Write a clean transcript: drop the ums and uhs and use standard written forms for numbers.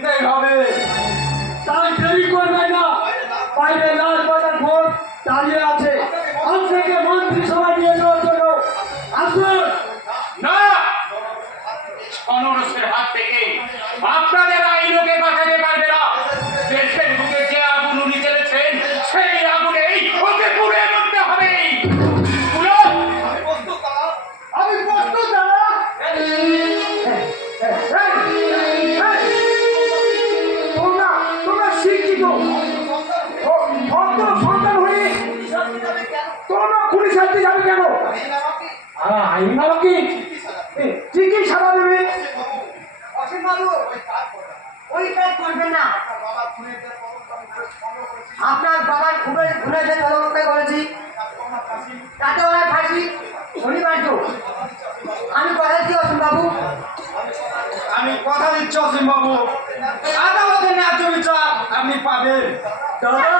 দিতেই হবে। তাই দেরি করবে না, বাইরে লাল বাজার ভোট দাঁড়িয়ে আছে, আপনাকে মন্ত্রিসভা নিয়ে যাওয়ার জন্য। আসুন। না, অনরসের হাত থেকে আপনাদের আইনকে বাঁচাতে পারবে না। দেশের বুকে যে আগুন উনি জ্বেলেছেন, সেই আগুনেই ওকে পুড়ে মরতে হবে। আমি প্রস্তুত দাদা। তোমরা শিক্ষিত সন্তান হয়ে তোমরা পুলিশ হাতে যাবে কেন? আইন কি ঠিকই সারা দেবে। অসীম বাবু ওই কাজ করবেন না। আপনার বাবার খুনের যে তদন্ত করেছি তাতে ওনার ফাঁসি অনিবার্য। আমি কথা দিচ্ছি অসীম বাবু, আমি কথা দিচ্ছি অসীম বাবু, আদালতের ন্যায্য বিচার আপনি পাবেন। দাদা